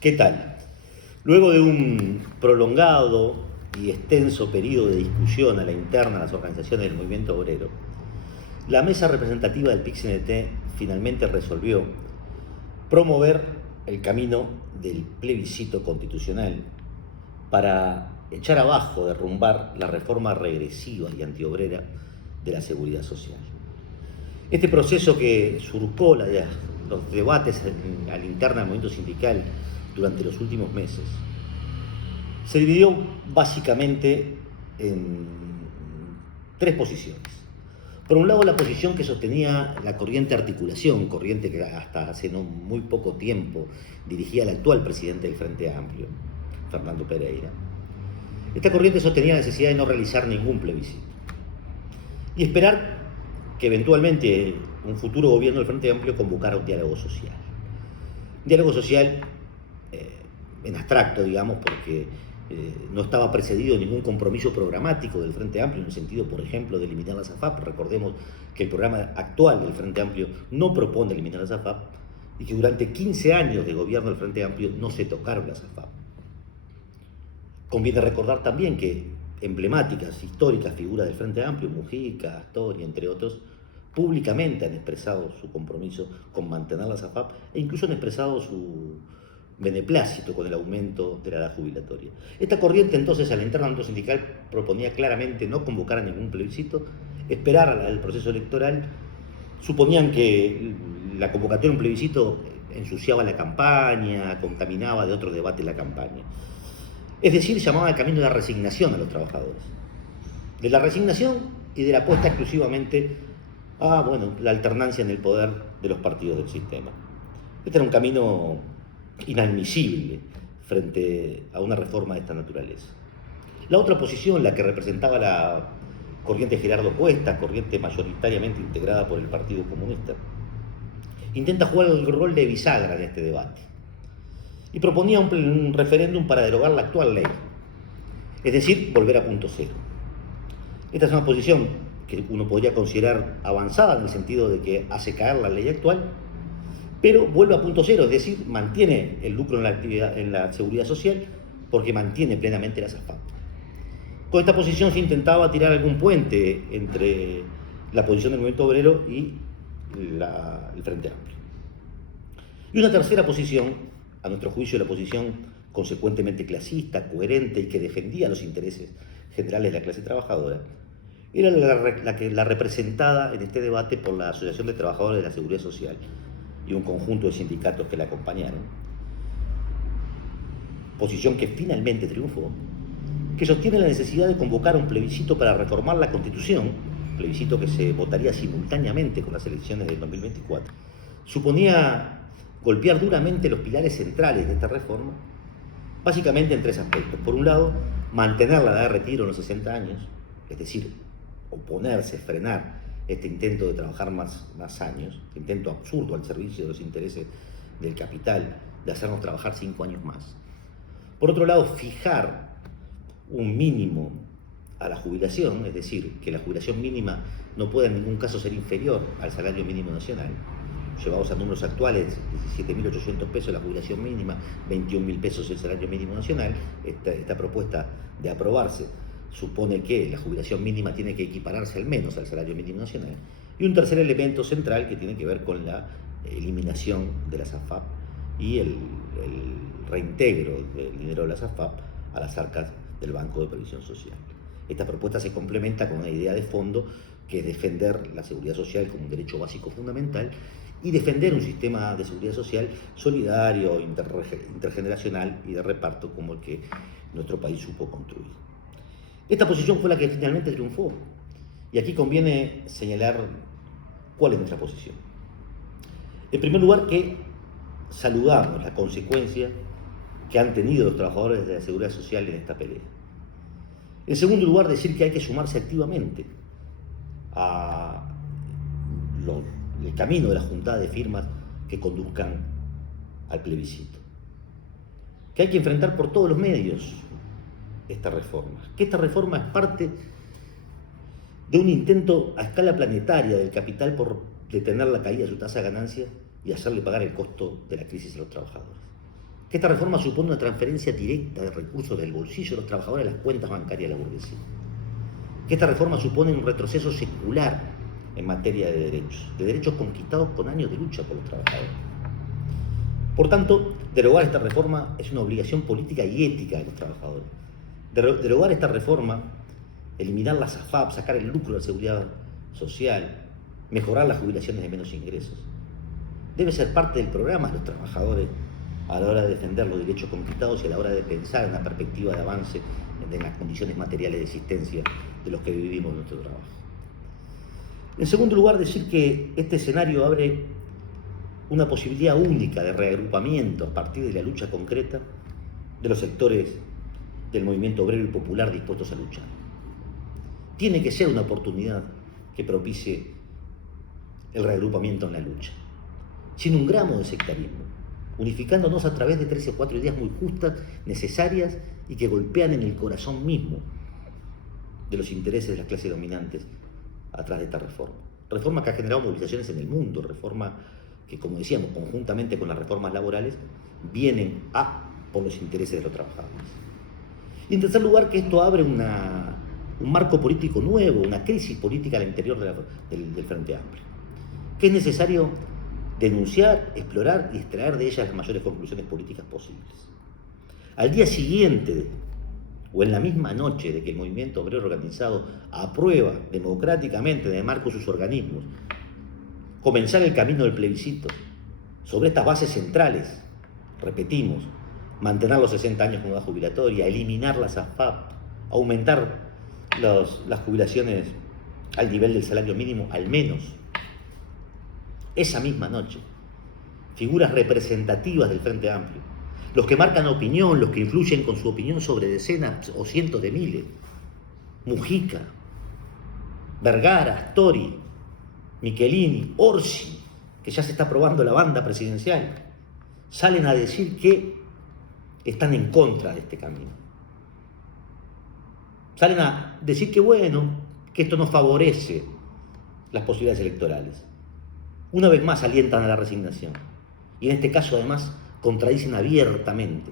¿Qué tal? Luego de un prolongado y extenso periodo de discusión a la interna de las organizaciones del movimiento obrero, la mesa representativa del PIC-CNT finalmente resolvió promover el camino del plebiscito constitucional para echar abajo, derrumbar la reforma regresiva y antiobrera de la seguridad social. Este proceso que surcó los debates a la interna del movimiento sindical durante los últimos meses se dividió básicamente en tres posiciones. Por un lado, la posición que sostenía la corriente articulación, corriente que hasta hace no muy poco tiempo dirigía el actual presidente del Frente Amplio, Fernando Pereira. Esta corriente sostenía la necesidad de no realizar ningún plebiscito y esperar que eventualmente un futuro gobierno del Frente Amplio convocara un diálogo social. Un diálogo social en abstracto, digamos, porque no estaba precedido de ningún compromiso programático del Frente Amplio, en el sentido, por ejemplo, de eliminar las AFAP. Recordemos que el programa actual del Frente Amplio no propone eliminar las AFAP y que durante 15 años de gobierno del Frente Amplio no se tocaron las AFAP. Conviene recordar también que emblemáticas, históricas figuras del Frente Amplio, Mujica, Astori, entre otros, públicamente han expresado su compromiso con mantener las AFAP e incluso han expresado su beneplácito con el aumento de la edad jubilatoria. Esta corriente entonces al interno del movimiento sindical proponía claramente no convocar a ningún plebiscito, esperar al proceso electoral. Suponían que la convocatoria de un plebiscito ensuciaba la campaña, contaminaba de otros debates la campaña. Es decir, llamaban al camino de la resignación a los trabajadores. De la resignación y de la apuesta exclusivamente a la alternancia en el poder de los partidos del sistema. Este era un camino inadmisible frente a una reforma de esta naturaleza. La otra posición, la que representaba la corriente Gerardo Cuesta, corriente mayoritariamente integrada por el Partido Comunista, intenta jugar el rol de bisagra en este debate y proponía un referéndum para derogar la actual ley, es decir, volver a punto cero. Esta es una posición que uno podría considerar avanzada en el sentido de que hace caer la ley actual, pero vuelve a punto cero, es decir, mantiene el lucro en la seguridad social porque mantiene plenamente las AFAP. Con esta posición se intentaba tirar algún puente entre la posición del movimiento obrero y el Frente Amplio. Y una tercera posición, a nuestro juicio la posición consecuentemente clasista, coherente y que defendía los intereses generales de la clase trabajadora, era la representada en este debate por la Asociación de Trabajadores de la Seguridad Social y un conjunto de sindicatos que la acompañaron, posición que finalmente triunfó, que sostiene la necesidad de convocar un plebiscito para reformar la Constitución, plebiscito que se votaría simultáneamente con las elecciones del 2024, suponía golpear duramente los pilares centrales de esta reforma, básicamente en tres aspectos. Por un lado, mantener la edad de retiro en los 60 años, es decir, oponerse, frenar este intento de trabajar más años, intento absurdo al servicio de los intereses del capital, de hacernos trabajar 5 años más. Por otro lado, fijar un mínimo a la jubilación, es decir, que la jubilación mínima no pueda en ningún caso ser inferior al salario mínimo nacional. Llevados a números actuales, 17.800 pesos la jubilación mínima, 21.000 pesos el salario mínimo nacional. Esta propuesta de aprobarse supone que la jubilación mínima tiene que equipararse al menos al salario mínimo nacional. Y un tercer elemento central que tiene que ver con la eliminación de las AFAP y el reintegro del dinero de las AFAP a las arcas del Banco de Previsión Social. Esta propuesta se complementa con una idea de fondo que es defender la seguridad social como un derecho básico fundamental y defender un sistema de seguridad social solidario, intergeneracional y de reparto como el que nuestro país supo construir. Esta posición fue la que finalmente triunfó y aquí conviene señalar cuál es nuestra posición. En primer lugar, que saludamos la consecuencia que han tenido los trabajadores de la seguridad social en esta pelea. En segundo lugar, decir que hay que sumarse activamente al camino de la juntada de firmas que conduzcan al plebiscito. Que hay que enfrentar por todos los medios esta reforma. Que esta reforma es parte de un intento a escala planetaria del capital por detener la caída de su tasa de ganancias y hacerle pagar el costo de la crisis a los trabajadores. que esta reforma supone una transferencia directa de recursos del bolsillo de los trabajadores a las cuentas bancarias de la burguesía, que esta reforma supone un retroceso secular en materia de derechos conquistados con años de lucha por los trabajadores. Por tanto, derogar esta reforma es una obligación política y ética de los trabajadores. Derogar esta reforma, eliminar las AFAP, sacar el lucro de la seguridad social, mejorar las jubilaciones de menos ingresos, debe ser parte del programa de los trabajadores a la hora de defender los derechos conquistados y a la hora de pensar en una perspectiva de avance en las condiciones materiales de existencia de los que vivimos nuestro trabajo. En segundo lugar, decir que este escenario abre una posibilidad única de reagrupamiento a partir de la lucha concreta de los sectores del movimiento obrero y popular dispuestos a luchar. Tiene que ser una oportunidad que propicie el reagrupamiento en la lucha, sin un gramo de sectarismo, unificándonos a través de 3 o 4 ideas muy justas, necesarias y que golpean en el corazón mismo de los intereses de las clases dominantes atrás de esta reforma. Reforma que ha generado movilizaciones en el mundo, reforma que, como decíamos, conjuntamente con las reformas laborales, vienen por los intereses de los trabajadores. Y en tercer lugar, que esto abre un marco político nuevo, una crisis política al interior del Frente Amplio, que es necesario denunciar, explorar y extraer de ellas las mayores conclusiones políticas posibles. Al día siguiente, o en la misma noche de que el movimiento obrero organizado aprueba democráticamente de marco sus organismos, comenzar el camino del plebiscito sobre estas bases centrales, repetimos, mantener los 60 años como edad jubilatoria, eliminar las AFAP, aumentar las jubilaciones al nivel del salario mínimo al menos. Esa misma noche, figuras representativas del Frente Amplio, los que marcan opinión, los que influyen con su opinión sobre decenas o cientos de miles, Mujica, Vergara, Astori, Michelini, Orsi, que ya se está aprobando la banda presidencial, salen a decir que están en contra de este camino. Salen a decir que bueno, que esto no favorece las posibilidades electorales. Una vez más alientan a la resignación. Y en este caso, además, contradicen abiertamente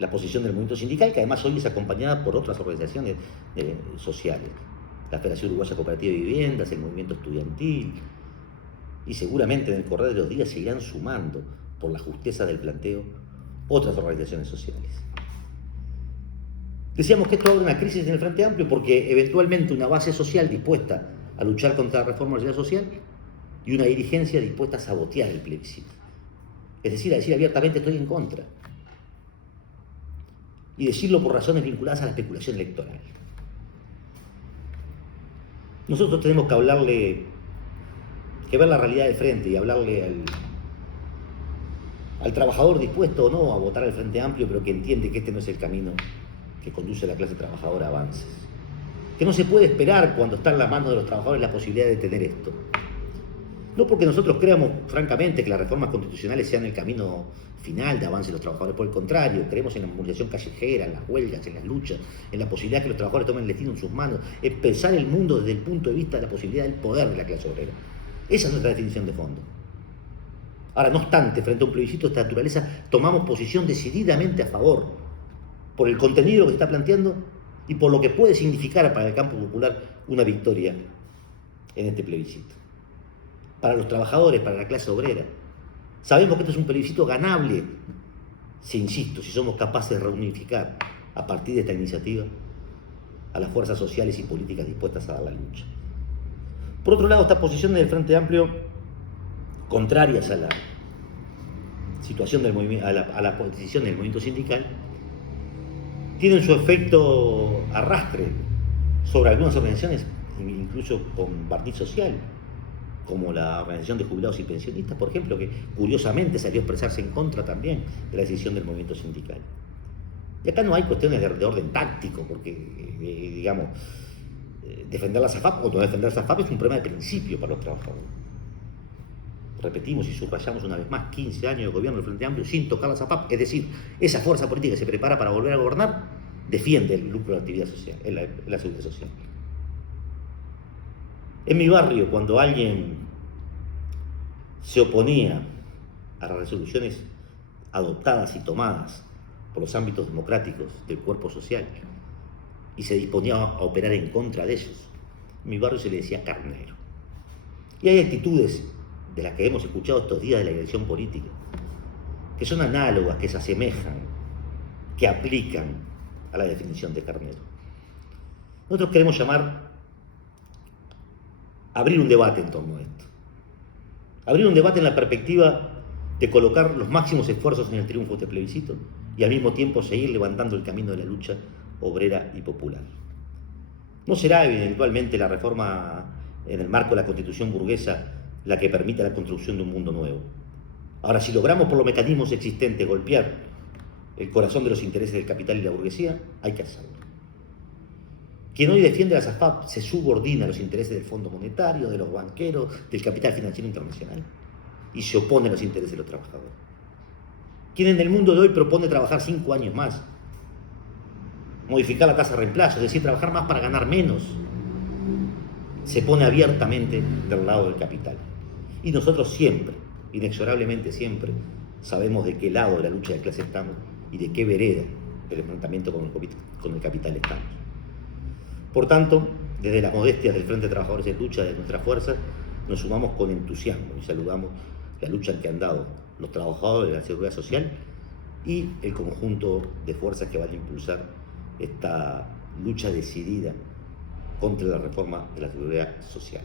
la posición del movimiento sindical, que además hoy es acompañada por otras organizaciones sociales. La Federación Uruguaya Cooperativa de Viviendas, el movimiento estudiantil, y seguramente en el correr de los días se irán sumando, por la justeza del planteo, otras organizaciones sociales. Decíamos que esto abre una crisis en el Frente Amplio porque eventualmente una base social dispuesta a luchar contra la reforma de la seguridad social y una dirigencia dispuesta a sabotear el plebiscito. Es decir, a decir abiertamente estoy en contra. Y decirlo por razones vinculadas a la especulación electoral. Nosotros tenemos que ver la realidad de frente y hablarle al trabajador dispuesto o no a votar al Frente Amplio, pero que entiende que este no es el camino que conduce a la clase trabajadora a avances. Que no se puede esperar cuando está en la mano de los trabajadores la posibilidad de detener esto. No porque nosotros creamos, francamente, que las reformas constitucionales sean el camino final de avance de los trabajadores. Por el contrario, creemos en la movilización callejera, en las huelgas, en las luchas, en la posibilidad de que los trabajadores tomen el destino en sus manos, en pensar el mundo desde el punto de vista de la posibilidad del poder de la clase obrera. Esa es nuestra definición de fondo. Ahora, no obstante, frente a un plebiscito de esta naturaleza, tomamos posición decididamente a favor, por el contenido que está planteando y por lo que puede significar para el campo popular una victoria en este plebiscito. Para los trabajadores, para la clase obrera. Sabemos que esto es un plebiscito ganable, si somos capaces de reunificar a partir de esta iniciativa a las fuerzas sociales y políticas dispuestas a dar la lucha. Por otro lado, estas posiciones del Frente Amplio, contrarias a la situación del movimiento, a la posición del movimiento sindical, tienen su efecto arrastre sobre algunas organizaciones, incluso con barniz social, como la Organización de Jubilados y Pensionistas, por ejemplo, que curiosamente salió a expresarse en contra también de la decisión del movimiento sindical. Y acá no hay cuestiones de orden táctico, porque, defender las AFAP o no defender las AFAP es un problema de principio para los trabajadores. Repetimos y subrayamos una vez más, 15 años de gobierno del Frente Amplio sin tocar las AFAP, es decir, esa fuerza política que se prepara para volver a gobernar, defiende el lucro de la actividad social, la seguridad social. En mi barrio, cuando alguien se oponía a las resoluciones adoptadas y tomadas por los ámbitos democráticos del cuerpo social y se disponía a operar en contra de ellos. En mi barrio se le decía carnero. Y hay actitudes de las que hemos escuchado estos días de la dirección política, que son análogas, que se asemejan, que aplican a la definición de carnero. Nosotros queremos abrir un debate en torno a esto. Abrir un debate en la perspectiva de colocar los máximos esfuerzos en el triunfo de este plebiscito y al mismo tiempo seguir levantando el camino de la lucha obrera y popular. No será eventualmente la reforma en el marco de la Constitución burguesa la que permita la construcción de un mundo nuevo. Ahora, si logramos por los mecanismos existentes golpear el corazón de los intereses del capital y la burguesía, hay que hacerlo. Quien hoy defiende las AFAP se subordina a los intereses del Fondo Monetario, de los banqueros, del capital financiero internacional y se opone a los intereses de los trabajadores. Quien en el mundo de hoy propone trabajar 5 años más, modificar la tasa de reemplazo, es decir, trabajar más para ganar menos, se pone abiertamente del lado del capital. Y nosotros siempre, inexorablemente siempre, sabemos de qué lado de la lucha de clase estamos y de qué vereda del enfrentamiento con el capital estamos. Por tanto, desde las modestias del Frente de Trabajadores en Lucha, de nuestras fuerzas, nos sumamos con entusiasmo y saludamos la lucha en que han dado los trabajadores de la Seguridad Social y el conjunto de fuerzas que van a impulsar esta lucha decidida contra la reforma de la Seguridad Social.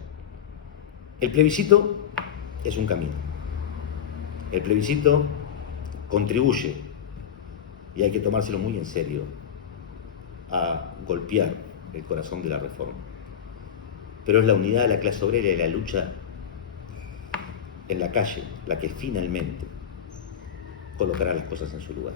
El plebiscito es un camino. El plebiscito contribuye, y hay que tomárselo muy en serio, a golpear el corazón de la reforma. Pero es la unidad de la clase obrera y la lucha en la calle la que finalmente colocará las cosas en su lugar.